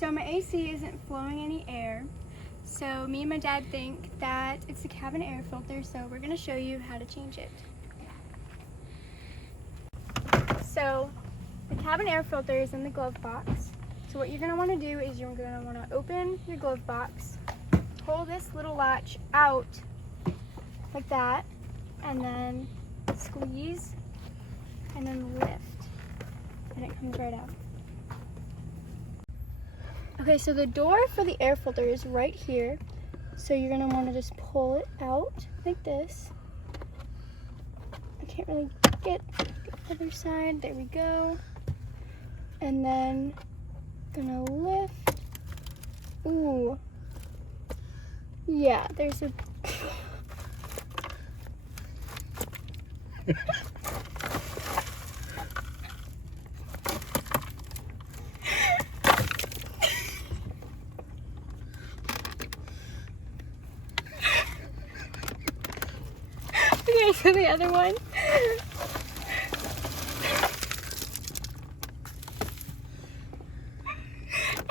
So my AC isn't flowing any air. So me and my dad think that it's the cabin air filter, so we're gonna show you how to change it. So the cabin air filter is in the glove box. So what you're gonna wanna do is you're gonna wanna open your glove box, pull this little latch out like that, and then squeeze, and then lift, and it comes right out. Okay, so the door for the air filter is right here. So you're gonna wanna just pull it out like this. I can't really get the other side, there we go. And then gonna lift. Ooh. Yeah, there's a okay, so the other one.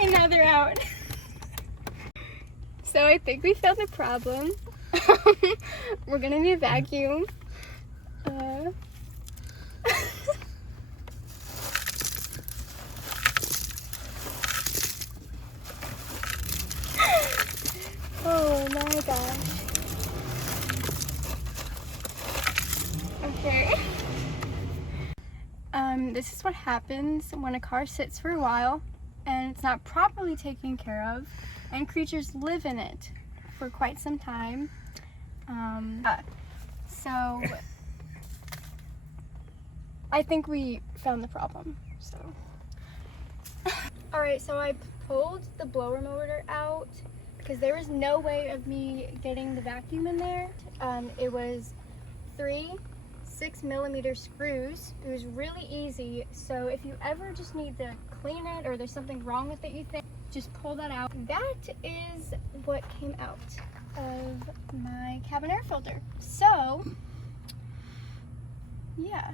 And now they're out. So I think we found the problem. We're gonna need a vacuum. Oh my gosh. Okay. This is what happens when a car sits for a while and it's not properly taken care of, and creatures live in it for quite some time. So I think we found the problem. So all right, so I pulled the blower motor out because there was no way of me getting the vacuum in there. It was 3 6mm screws. It was really easy. So if you ever just need to clean it or there's something wrong with it, you think, just pull that out. That is what came out of my cabin air filter. So yeah.